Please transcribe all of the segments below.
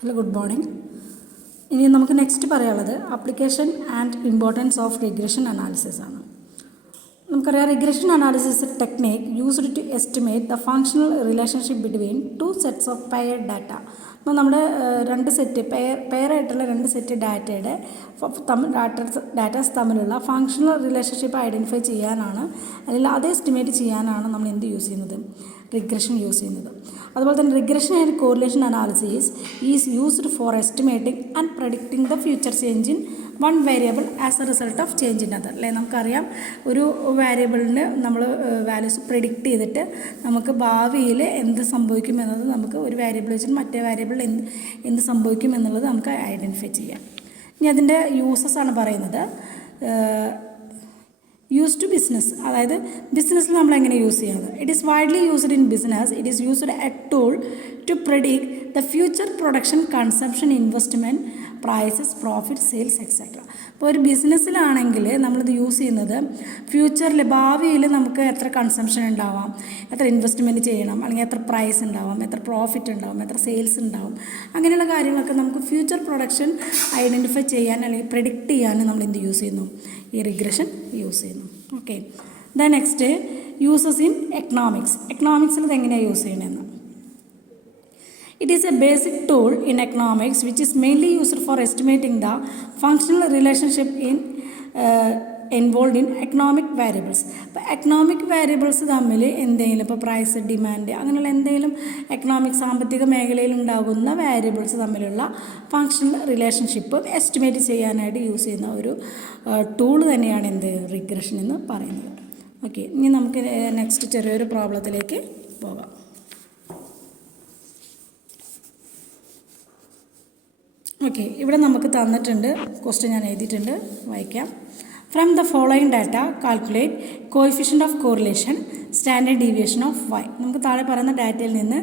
Hello, good morning. ഇനി നമുക്ക് next പറയാനുള്ളത് application and importance of regression analysis ആണ്. നമുക്കറിയാം regression analysis technique used to estimate the functional relationship between two sets of paired data. അപ്പോൾ നമ്മുടെ രണ്ട് set പെയറായിട്ടുള്ള രണ്ട് സെറ്റ് ഡാറ്റാസ് തമ്മിലുള്ള ഫങ്ഷണൽ റിലേഷൻഷിപ്പ് ഐഡൻറ്റിഫൈ ചെയ്യാനാണ്, അല്ലെങ്കിൽ അത് എസ്റ്റിമേറ്റ് ചെയ്യാനാണ് നമ്മൾ എന്ത് യൂസ് ചെയ്യുന്നത്, റിഗ്രഷൻ യൂസ് ചെയ്യുന്നത്. അതുപോലെ തന്നെ regression and correlation analysis is used for estimating and predicting the future change in one variable as A result of change in other. അല്ലേ, നമുക്കറിയാം ഒരു വേരിയബിളിന് നമ്മൾ വാല്യൂസ് പ്രെഡിക്റ്റ് ചെയ്തിട്ട് നമുക്ക് ഭാവിയിൽ എന്ത് സംഭവിക്കും എന്നത് നമുക്ക് ഒരു വേരിയബിൾ വെച്ചിട്ട് മറ്റേ വേരിയബിളിൽ എന്ത് സംഭവിക്കും എന്നുള്ളത് നമുക്ക് ഐഡൻറ്റിഫൈ ചെയ്യാം. ഇനി അതിൻ്റെ യൂസസ് ആണ് പറയുന്നത്. യൂസ് ടു ബിസിനസ്, അതായത് ബിസിനസ്സിൽ നമ്മൾ എങ്ങനെ യൂസ് ചെയ്യുന്നത്. It is widely used in business. It is used a tool to predict the future production, consumption, investment, prices, profit, sales etcetera. ഇപ്പോൾ ഒരു ബിസിനസ്സിലാണെങ്കിൽ നമ്മളിത് യൂസ് ചെയ്യുന്നത് ഫ്യൂച്ചറിൽ, ഭാവിയിൽ നമുക്ക് എത്ര കൺസംഷൻ ഉണ്ടാവാം, എത്ര ഇൻവെസ്റ്റ്മെൻറ്റ് ചെയ്യണം, അല്ലെങ്കിൽ എത്ര പ്രൈസ് ഉണ്ടാവാം, എത്ര പ്രോഫിറ്റ് ഉണ്ടാവും, എത്ര സെയിൽസ് ഉണ്ടാവും, അങ്ങനെയുള്ള കാര്യങ്ങളൊക്കെ നമുക്ക് ഫ്യൂച്ചർ പ്രൊഡക്ഷൻ ഐഡൻറ്റിഫൈ ചെയ്യാൻ അല്ലെങ്കിൽ പ്രെഡിക്റ്റ് ചെയ്യാൻ നമ്മൾ എന്ത് യൂസ് ചെയ്യുന്നു, ഈ റിഗ്രഷൻ യൂസ് ചെയ്യുന്നു. Okay, then next uses in economics. എക്കണോമിക്സിൽ ഇത് എങ്ങനെയാണ് യൂസ് ചെയ്യണമെന്ന്. It is a basic tool in economics which is mainly used for estimating the functional relationship involved in economic variables. അപ്പോൾ എക്കണോമിക് വേരിയബിൾസ് തമ്മിൽ എന്തെങ്കിലും, ഇപ്പോൾ price, demand, അങ്ങനെയുള്ള എന്തെങ്കിലും എക്കണോമിക് സാമ്പത്തിക മേഖലയിൽ ഉണ്ടാകുന്ന വേരിയബിൾസ് തമ്മിലുള്ള ഫങ്ഷണൽ റിലേഷൻഷിപ്പ് എസ്റ്റിമേറ്റ് ചെയ്യാനായിട്ട് യൂസ് ചെയ്യുന്ന ഒരു ടൂൾ തന്നെയാണ് എന്ത്, റിഗ്രഷൻ എന്ന് പറയുന്നത്. ഓക്കെ, ഇനി നമുക്ക് നെക്സ്റ്റ് ചെറിയൊരു പ്രോബ്ലത്തിലേക്ക് പോകാം. ഓക്കെ, ഇവിടെ നമുക്ക് തന്നിട്ടുണ്ട് ക്വസ്റ്റ്യൻ, ഞാൻ എഴുതിയിട്ടുണ്ട്, വായിക്കാം. From the following data calculate coefficient of correlation, standard deviation of Y. നമുക്ക് താഴെ പറയുന്ന ഡാറ്റയിൽ നിന്ന്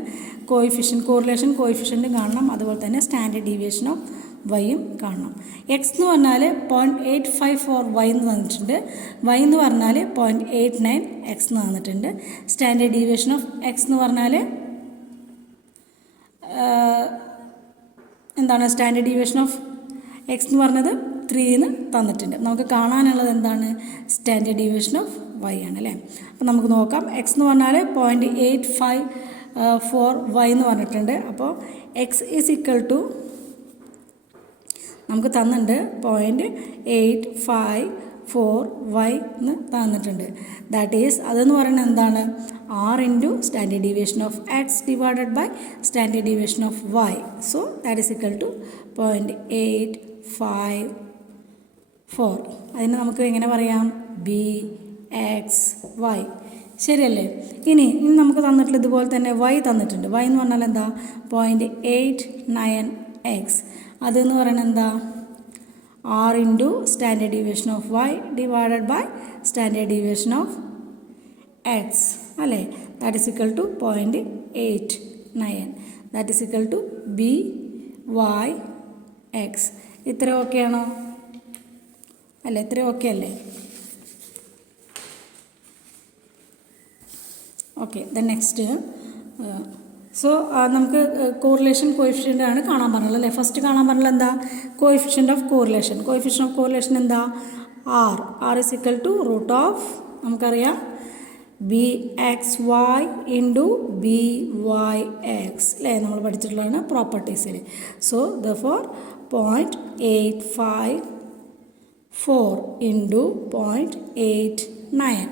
കോറിലേഷൻ കോയിഫിഷ്യൻ്റ് കാണണം, അതുപോലെ തന്നെ സ്റ്റാൻഡേർഡ് ഡീവിയേഷൻ ഓഫ് വൈയും കാണണം. എക്സ് എന്ന് പറഞ്ഞാൽ 0.854 വൈ എന്ന് തന്നിട്ടുണ്ട്, വൈ എന്ന് പറഞ്ഞാൽ 0.89 എക്സ് എന്ന് തന്നിട്ടുണ്ട്. സ്റ്റാൻഡേർഡ് ഡീവിയേഷൻ ഓഫ് എക്സ് എന്ന് പറഞ്ഞാൽ എന്താണ്, സ്റ്റാൻഡേർഡ് ഡീവിയേഷൻ ഓഫ് എക്സ് എന്ന് പറഞ്ഞത് 3 എന്ന് തന്നിട്ടുണ്ട്. നമുക്ക് കാണാനുള്ളത് എന്താണ്, സ്റ്റാൻഡേർഡ് ഡീവിയേഷൻ ഓഫ് വൈ ആണ്, അല്ലേ. അപ്പോൾ നമുക്ക് നോക്കാം. എക്സ് എന്ന് പറഞ്ഞാൽ 0.854 വൈ എന്ന് പറഞ്ഞിട്ടുണ്ട്. അപ്പോൾ എക്സ് ഈസ് ഈക്വൽ ടു നമുക്ക് തന്നിട്ടുണ്ട് 0.854 വൈ എന്ന് തന്നിട്ടുണ്ട്. ദാറ്റ് ഈസ് അതെന്ന് പറയുന്നത് എന്താണ്, R into standard deviation of X divided by standard deviation of Y. So that is equal to 0.854. അതിന് നമുക്ക് എങ്ങനെ പറയാം, ബി എക്സ് വൈ, ശരിയല്ലേ. ഇനി നമുക്ക് തന്നിട്ടുള്ള ഇതുപോലെ തന്നെ വൈ തന്നിട്ടുണ്ട്. വൈ എന്ന് പറഞ്ഞാൽ എന്താ, 0.89 എക്സ്. അതെന്ന് പറയുന്നത് എന്താ, R into standard deviation of Y divided by standard deviation of X, അല്ലേ. That is equal to 0.89. That is equal to B Y X. ഇത്ര ഓക്കെ ആണോ, അല്ലേ, ഇത്ര ഓക്കെ അല്ലേ. ഓക്കെ, ദെൻ നെക്സ്റ്റ് സോ നമുക്ക് കോറിലേഷൻ കോയിഫിഷ്യൻ്റ് ആണ് കാണാൻ പറഞ്ഞത്, അല്ലേ. ഫസ്റ്റ് കാണാൻ പറഞ്ഞത് എന്താ, coefficient of correlation. Coefficient of correlation എന്താ, R. R is equal to root of, നമുക്കറിയാം, B X Y into B Y X, അല്ലേ, നമ്മൾ പഠിച്ചിട്ടുള്ളതാണ് പ്രോപ്പർട്ടീസിൽ. So therefore 0.854 into 0.89.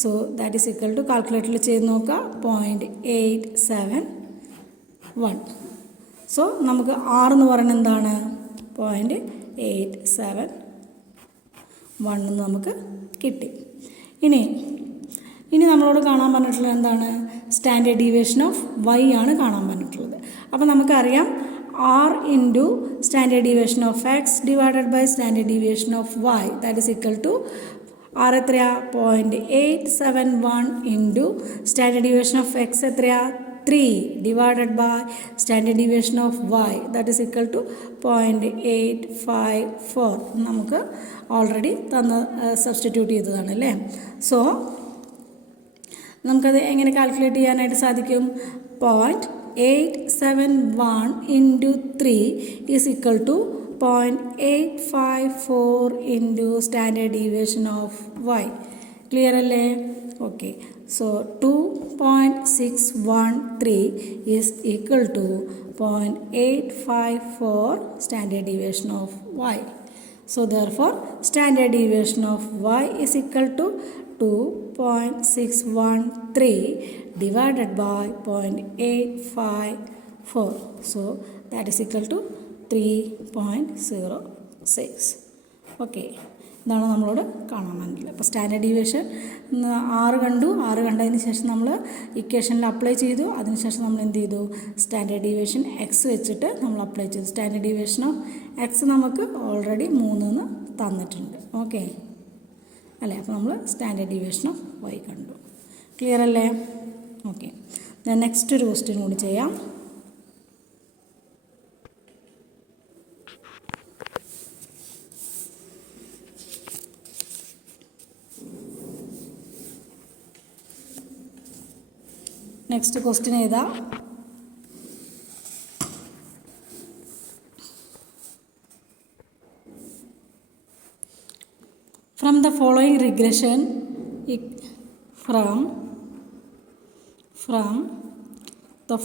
So that is equal to, കാൽക്കുലേറ്ററിൽ ചെയ്ത് നോക്കുക, 0.871. സോ നമുക്ക് ആർ എന്ന് പറയുന്നത് എന്താണ്, 0.871 എന്ന് നമുക്ക് കിട്ടി. ഇനി നമ്മളോട് കാണാൻ പറഞ്ഞിട്ടുള്ളത് എന്താണ്, സ്റ്റാൻഡേർഡ് ഡീവിയേഷൻ ഓഫ് വൈ ആണ് കാണാൻ പറഞ്ഞിട്ടുള്ളത്. അപ്പോൾ നമുക്കറിയാം R into standard deviation of X divided by standard deviation of Y, that is equal to R എത്രയാ, 0.871 into standard deviation of X എത്രയാ, 3 divided by standard deviation of Y, that is equal to 0.854. നമുക്ക് already substitute ചെയ്തതാണ്, അല്ലേ. So നമുക്കത് എങ്ങനെ calculate ചെയ്യാനായിട്ട് സാധിക്കും, 0.871 into 3 is equal to 0.854 into standard deviation of y. Clear alle? Okay. So 2.613 is equal to 0.854 standard deviation of y. So therefore standard deviation of y is equal to 2.613 divided by 0.854. So that is equal to 3.06. Okay. ഇതാണ് നമ്മളോട് കാണാമെങ്കിൽ. അപ്പോൾ standard deviation 6 കണ്ടു. 6 കണ്ടതിന് ശേഷം നമ്മൾ ഇക്വേഷനിൽ apply ചെയ്തു. അതിനുശേഷം നമ്മൾ എന്ത് ചെയ്തു? സ്റ്റാൻഡേർഡ് ഡീവിയേഷൻ എക്സ് വെച്ചിട്ട് നമ്മൾ അപ്ലൈ ചെയ്തു. സ്റ്റാൻഡേർഡ് ഡീവിയേഷൻ ഓഫ് എക്സ് നമുക്ക് ഓൾറെഡി 3 തന്നിട്ടുണ്ട്. ഓക്കെ അല്ലേ? അപ്പോൾ നമ്മൾ സ്റ്റാൻഡേർഡ് ഡീവിയേഷൻ ഓഫ് വൈ കണ്ടു. ക്ലിയർ അല്ലേ? ഓക്കെ. നെക്സ്റ്റ് ഒരു ക്വസ്റ്റ്യൻ കൂടി ചെയ്യാം. നെക്സ്റ്റ് ക്വസ്റ്റ്യൻ ഏതാ? From the following regression, from the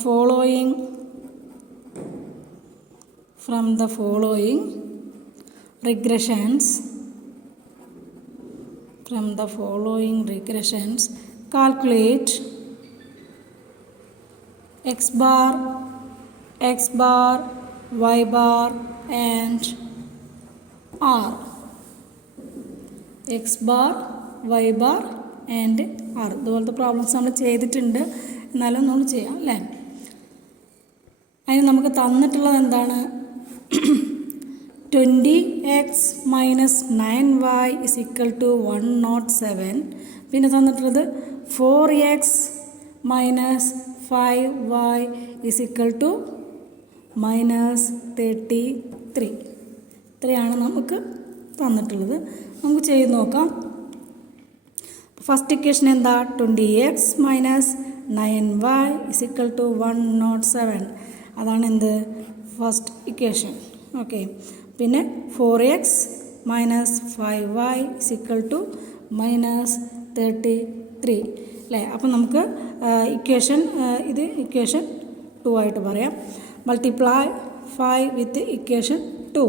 following regressions, calculate x bar, y bar and r. x bar, y bar and r. ഇതുപോലത്തെ problems നമ്മൾ ചെയ്തിട്ടുണ്ട്, എന്നാലും നമ്മൾ ചെയ്യാം അല്ലേ? അതിന് നമുക്ക് തന്നിട്ടുള്ളത് എന്താണ്? 20x minus 9y is equal to 107. പിന്നെ തന്നിട്ടുള്ളത് 4x minus 5y is equal to minus 33. ഇത്രയാണ് നമുക്ക് തന്നിട്ടുള്ളത്. നമുക്ക് ചെയ്ത് നോക്കാം. ഫസ്റ്റ് ഇക്വേഷൻ എന്താ? 20x minus 9y is equal to 107. അതാണ് എന്ത്? First equation. ഓക്കെ. പിന്നെ 4x minus 5y is equal to minus 33 അല്ലേ? അപ്പം നമുക്ക് ഇക്വേഷൻ ഇത് ഇക്വേഷൻ 2 ആയിട്ട് പറയാം. മൾട്ടിപ്ലൈ 5 വിത്ത് ഇക്വേഷൻ 2.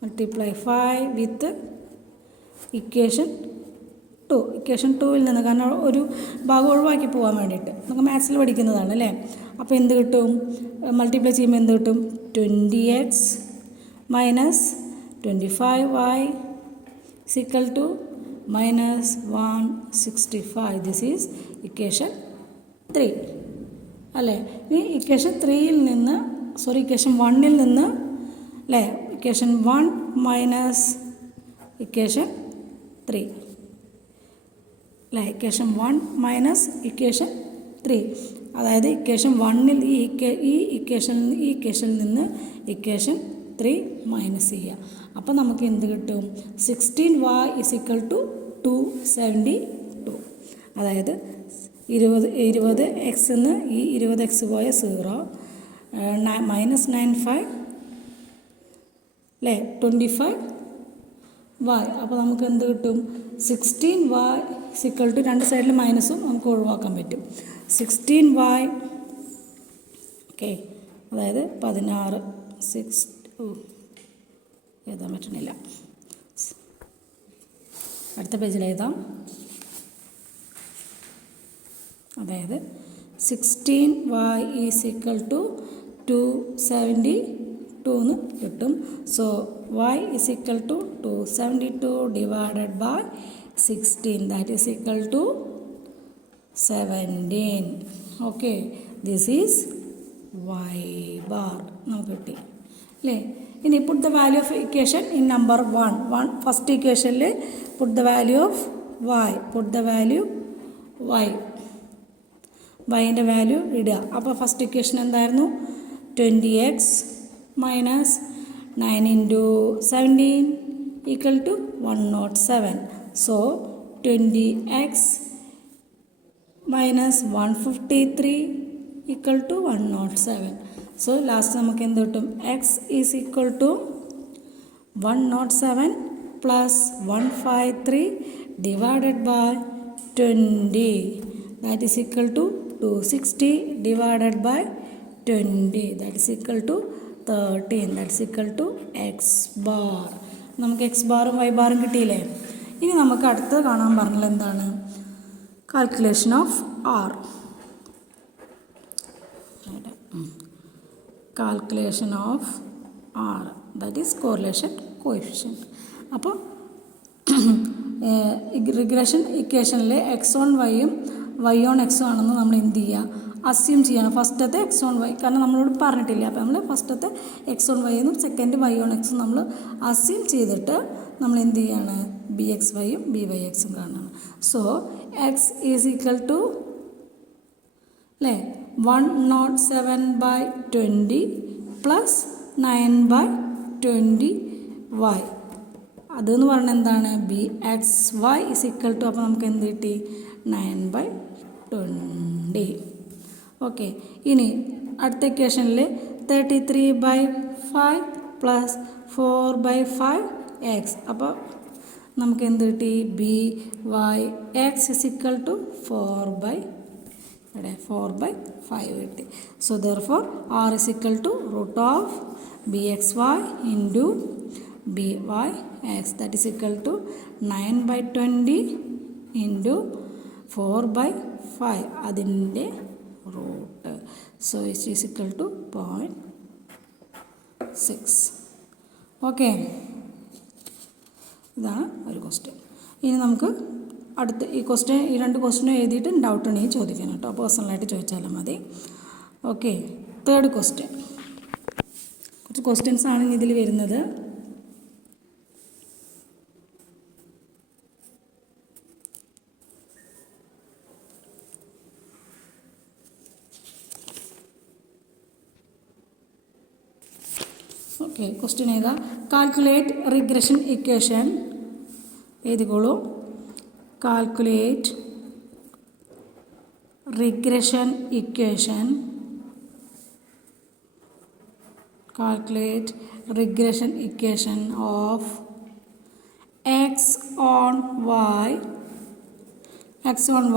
മൾട്ടിപ്ലൈ 5 വിത്ത് ഇക്വേഷൻ 2. ഇക്വേഷൻ 2-ൽ നിന്ന്, കാരണം ഒരു ഭാഗം ഒഴിവാക്കി പോകാൻ വേണ്ടിയിട്ട് നമുക്ക് മാത്സിൽ പഠിക്കുന്നതാണ് അല്ലേ? അപ്പോൾ എന്ത് കിട്ടും? മൾട്ടിപ്ലൈ ചെയ്യുമ്പോൾ എന്ത് കിട്ടും? 20x minus 25y is equal to minus 165. This is equation 3 അല്ലേ? ഇനി ഇക്വേഷൻ 3-ൽ നിന്ന് ഇക്വേഷൻ 1-ൽ നിന്ന് അല്ലേ? ഇക്വേഷൻ 1 മൈനസ് ഇക്വേഷൻ 3 അല്ലേ? ഇക്വേഷൻ 1 മൈനസ് ഇക്വേഷൻ 3, അതായത് ഇക്വേഷൻ 1-ൽ ഈ ഇക്വേഷനിൽ നിന്ന് ഇക്വേഷൻ 3 മൈനസ് ചെയ്യുക. അപ്പോൾ നമുക്ക് എന്ത് കിട്ടും? 16y is equal to 272. അതായത് 20x നിന്ന് ഈ 20x പോയ 0 മൈനസ് 95 അല്ലേ? 25y. അപ്പോൾ നമുക്ക് എന്ത് കിട്ടും? 16y is equal to, രണ്ട് സൈഡിൽ മൈനസും നമുക്ക് ഒഴിവാക്കാൻ പറ്റും. 16y ഓക്കെ, അതായത് 16 എഴുതാൻ പറ്റണില്ല. അടുത്ത പേജിൽ എഴുതാം. അതായത് 16y is equal to 272 എന്ന് കിട്ടും. So y is equal to 272 divided by 16, that is equal to 17. Okay, this is y bar നമുക്ക് കിട്ടി അല്ലേ? ഇനി put the value of equation in number 1. First ഇക്വേഷനിൽ put the value of y, വൈൻ്റെ വാല്യൂ ഇടുക. അപ്പോൾ ഫസ്റ്റ് ഇക്വേഷൻ എന്തായിരുന്നു? 20x minus 9 into 17 equal to 107. So 20x minus 153 equal to 107. So last നമുക്ക് എന്ത് കിട്ടും? X is equal to 107 plus 153 divided by 20. That is equal to 260 divided by 20. That is equal to 13. That is equal to X bar. നമുക്ക് എക്സ് ബാറും Y ബാറും കിട്ടിയില്ലേ? ഇനി നമുക്ക് അടുത്തത് കാണാൻ പറഞ്ഞാൽ എന്താണ്? Calculation of R. Calculation of R, that is correlation coefficient. അപ്പോൾ റിഗ്രഷൻ ഇക്വേഷനിൽ എക്സ് ഓൺ വൈയും വൈ ഓൺ എക്സും ആണെന്ന് നമ്മൾ എന്ത് ചെയ്യുക? അസ്യൂം ചെയ്യണം. ഫസ്റ്റത്തെ എക്സ് ഓൺ വൈ, കാരണം നമ്മളോട് പറഞ്ഞിട്ടില്ല. അപ്പോൾ നമ്മൾ ഫസ്റ്റത്തെ എക്സ് ഓൺ വൈ എന്നും സെക്കൻഡ് വൈ ഓൺ എക്സും നമ്മൾ അസ്യൂം ചെയ്തിട്ട് നമ്മൾ എന്ത് ചെയ്യാണ്? ബി എക്സ് വൈയും ബി വൈ എക്സും കാണണം. So X is equal to അല്ലേ 107/20 പ്ലസ് 9/20y. അതെന്ന് പറഞ്ഞാൽ എന്താണ്? B X Y is equal to, അപ്പോൾ നമുക്ക് എന്ത് കിട്ടി? 9/20. ഓക്കെ, ഇനി അടുത്ത ഇക്വേഷനിൽ 33/5 പ്ലസ് 4/5 എക്സ്. അപ്പോൾ നമുക്ക് എന്ത് കിട്ടി? B Y X is equal to 4/5 കിട്ടി. So therefore R is equal to root of B X Y into B Y X, that is equal to 9/20 into 4/5 അതിൻ്റെ root. So it is equal to 0.6. Okay, ഇതാണ് ഒരു question. ഇനി നമുക്ക് അടുത്ത ഈ രണ്ട് ക്വസ്റ്റ്യനും എഴുതിയിട്ട് ഡൗട്ട് ഉണ്ടെങ്കിൽ ചോദിക്കണം കേട്ടോ. പേഴ്സണലായിട്ട് ചോദിച്ചാലും മതി. Okay, third question. കുറച്ച് ക്വസ്റ്റ്യൻസ് ആണ് ഇതിൽ വരുന്നത്. ഓക്കെ, ക്വസ്റ്റ്യൻ ഏതാ? Calculate regression equation. എഴുതിക്കോളൂ. Calculate regression equation. Calculate regression equation of X on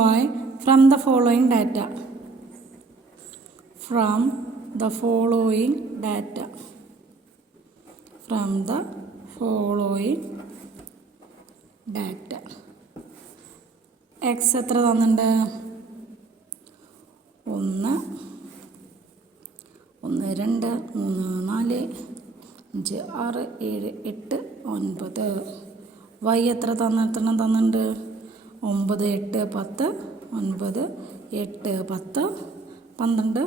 Y from the following data. From the following data. X എത്ര തന്നിട്ടുണ്ട്? 1 1 2 3 4 5 6 7 8 9. വൈ എത്ര തന്നിട്ടുണ്ട്? 9 8 10 9 8 10 12 12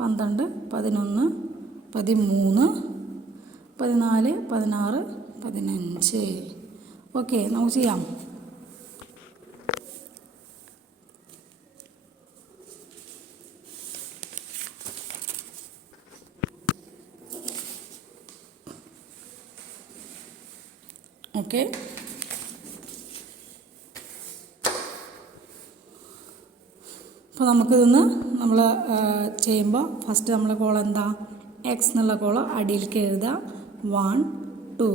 11 13 14 16 15. ഓക്കെ, നമുക്ക് ചെയ്യാം. ഓക്കെ, അപ്പോൾ നമുക്കിതൊന്ന് നമ്മൾ ചെയ്യുമ്പോൾ ഫസ്റ്റ് നമ്മളെ കോളം എന്താ? എക്സ് എന്നുള്ള കോളം അടിയിലേക്ക് എഴുതാം. 1 2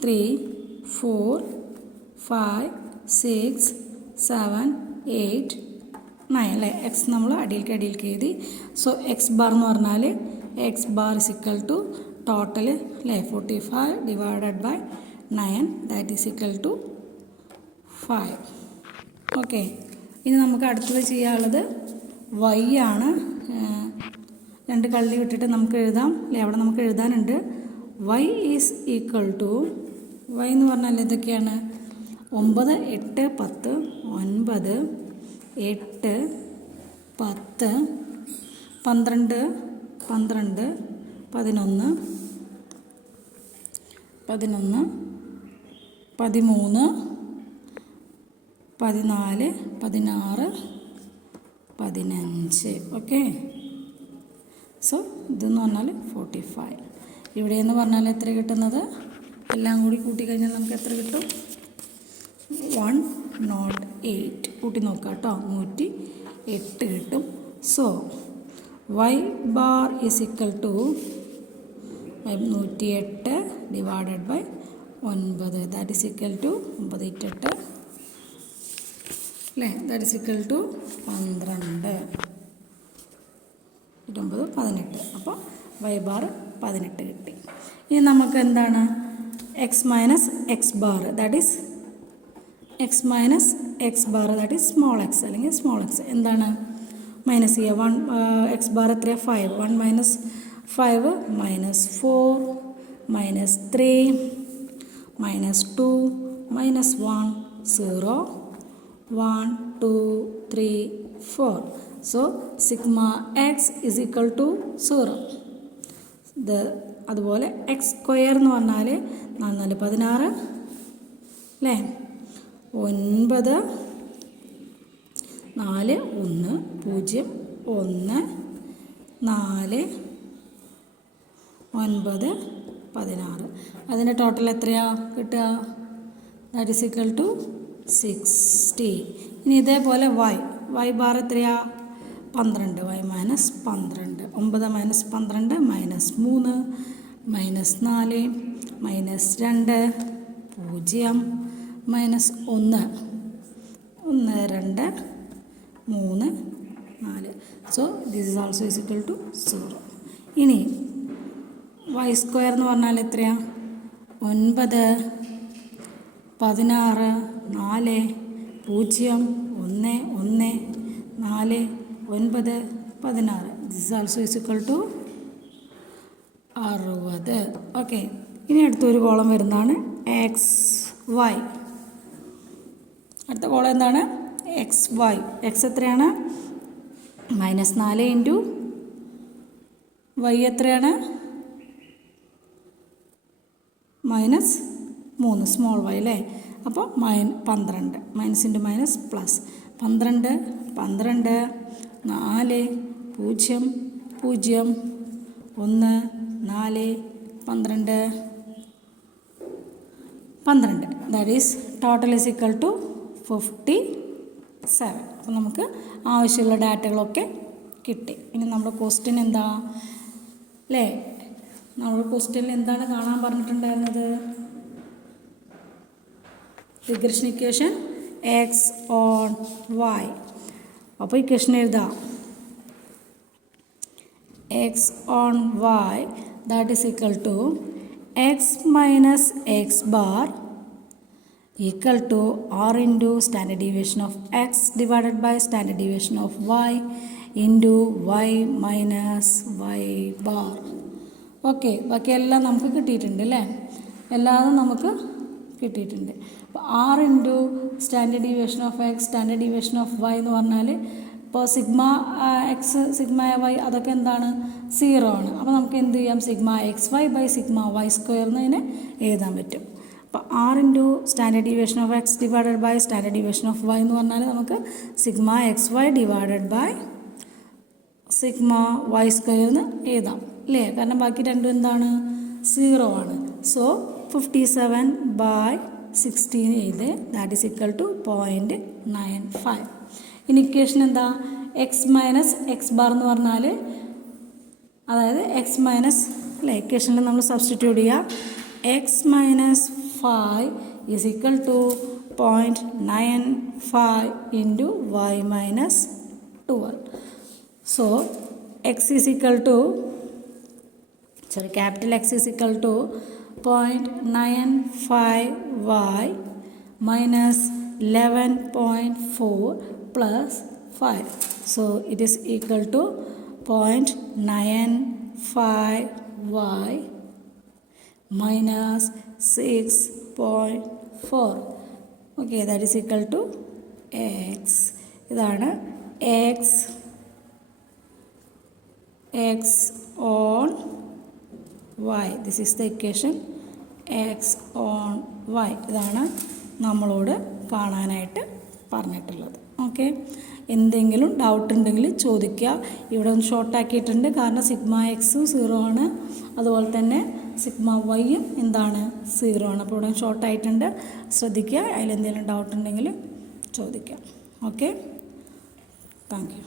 3 4 5 6 7 8 9 അല്ലേ? എക്സ് നമ്മൾ അടിയിലേക്ക് എഴുതി. സോ എക്സ് ബാർ എന്ന് പറഞ്ഞാൽ X bar is equal to total അല്ലേ 45 divided by 9, that is equal to 5. Okay, ഇനി നമുക്ക് അടുത്തത് ചെയ്യാനുള്ളത് വൈ ആണ്. രണ്ട് കള്ളി വിട്ടിട്ട് നമുക്ക് എഴുതാം അല്ലേ? അവിടെ നമുക്ക് എഴുതാനുണ്ട്. Y is equal to, Y എന്ന് പറഞ്ഞാൽ ഇതൊക്കെയാണ് 9 8 10 9 8 10 12 12 11 11 13 14 16 15. ഓക്കെ, സോ ഇതെന്ന് പറഞ്ഞാൽ 45. ഇവിടെയെന്ന് പറഞ്ഞാൽ എത്ര കിട്ടുന്നത്? എല്ലാം കൂടി കൂട്ടിക്കഴിഞ്ഞാൽ നമുക്ക് എത്ര കിട്ടും? 108. കൂട്ടി നോക്കാം കേട്ടോ. 108 കിട്ടും. So Y bar is equal to 108 divided by 9, that is equal to 9 × 8 അല്ലേ, ദാറ്റ് ഈസ് ഈക്വൽ ടു 12, 9 18. അപ്പോൾ വൈ ബാർ 18 കിട്ടി. ഇനി നമുക്ക് എന്താണ് X minus X bar, that is X minus X bar, that is small X അല്ലെങ്കിൽ small X എന്താണ് minus ചെയ്യുക. 1 X bar എത്രയാണ് 5, 1 minus 5 minus 4 minus 3 minus 2 minus 1 0 1 2 3 4. So sigma X is equal to 0. അതുപോലെ X square എന്ന് പറഞ്ഞാൽ 4 16 അല്ലേ, 9 4 1 0 1 4 9 16. അതിൻ്റെ total എത്രയാണ് കിട്ടുക, ദാറ്റ് ഈസ് ഈക്വൽ ടു 60. ഇനി ഇതേപോലെ വൈ ബാർ എത്രയാണ് 12, Y minus 12, 9 minus 12 minus 3 minus 4 minus 2 0 minus 1 1 2 3 4. So this is also is equal to 0. ഇനി വൈ സ്ക്വയർ എന്ന് പറഞ്ഞാൽ എത്രയാണ് 9 16 4 0 1 1 4 9 16. This is also is equal to 60. Okay, ഇനി അടുത്തൊരു കോളം വരുന്നതാണ് എക്സ് വൈ. അടുത്ത കോളം എന്താണ് എക്സ് വൈ. എക്സ് എത്രയാണ് -4 ഇൻറ്റു വൈ എത്രയാണ് -3 സ്മോൾ വൈ അല്ലേ. അപ്പോൾ 12 minus into minus plus 12 12 4 0 0 1 4 12 12. That is total is equal to 57. അപ്പോൾ നമുക്ക് ആവശ്യമുള്ള ഡാറ്റകളൊക്കെ കിട്ടി. ഇനി നമ്മുടെ ക്വസ്റ്റ്യൻ എന്താ അല്ലേ, നമ്മുടെ ക്വസ്റ്റ്യനിൽ എന്താണ് കാണാൻ പറഞ്ഞിട്ടുണ്ടായിരുന്നത്, regression equation X on Y. അപ്പോൾ ഇക്വേഷൻ എഴുതാം X on Y that is equal to X minus X bar equal to r into standard deviation of x divided by standard deviation of y into y minus y bar. ഓക്കെ, ബാക്കി എല്ലാം നമുക്ക് കിട്ടിയിട്ടുണ്ട് അല്ലേ, എല്ലാതും നമുക്ക് കിട്ടിയിട്ടുണ്ട്. അപ്പോൾ R into standard deviation of X standard deviation of Y എന്ന് പറഞ്ഞാൽ ഇപ്പോൾ സിഗ്മ എക്സ് സിഗ്മ വൈ അതൊക്കെ എന്താണ് 0 ആണ്. അപ്പോൾ നമുക്ക് എന്ത് ചെയ്യാം, sigma X Y by sigma Y square എന്നതിനെ എഴുതാൻ പറ്റും. അപ്പോൾ R into standard deviation of X divided by standard deviation of Y എന്ന് പറഞ്ഞാൽ നമുക്ക് sigma X Y divided by sigma Y square എന്ന് എഴുതാം അല്ലേ, കാരണം ബാക്കി രണ്ടും എന്താണ് 0 ആണ്. സോ 57/16 എഴുതി, ദാറ്റ് ഈസ് ഈക്വൽ ടു 0.95. ഇനി ഇക്വേഷൻ എന്താ, എക്സ് മൈനസ് എക്സ് ബാർ എന്ന് പറഞ്ഞാൽ അതായത് എക്സ് മൈനസ് അല്ലേ, ഇക്വേഷനിൽ നമ്മൾ സബ്സ്റ്റിറ്റ്യൂട്ട് ചെയ്യുക X minus 5 is equal to 0.95 into y minus 12. So x is equal to capital X is equal to 0.95y minus 11.4 plus 5. So it is equal to 0.95y minus 6.4. Okay, that is equal to x. ഇതാണ് x on y. This is the equation x on y. ഇതാണ് നമ്മളോട് കാണാനായിട്ട് പറഞ്ഞിട്ടുള്ളത്. Okay, എന്തെങ്കിലും doubt ഉണ്ടെങ്കിൽ ചോദിക്കുക. ഇവിടെ ഒന്ന് ഷോർട്ടാക്കിയിട്ടുണ്ട് കാരണം സിഗ്മ എക്സും 0 ആണ്, അതുപോലെ തന്നെ സിഗ്മ വൈയും എന്താണ് 0 ആണ്. അപ്പോൾ ഇവിടെ ഷോർട്ടായിട്ടുണ്ട്, ശ്രദ്ധിക്കുക. അതിലെന്തെങ്കിലും ഡൗട്ട് ഉണ്ടെങ്കിൽ ചോദിക്കാം. Okay, thank you.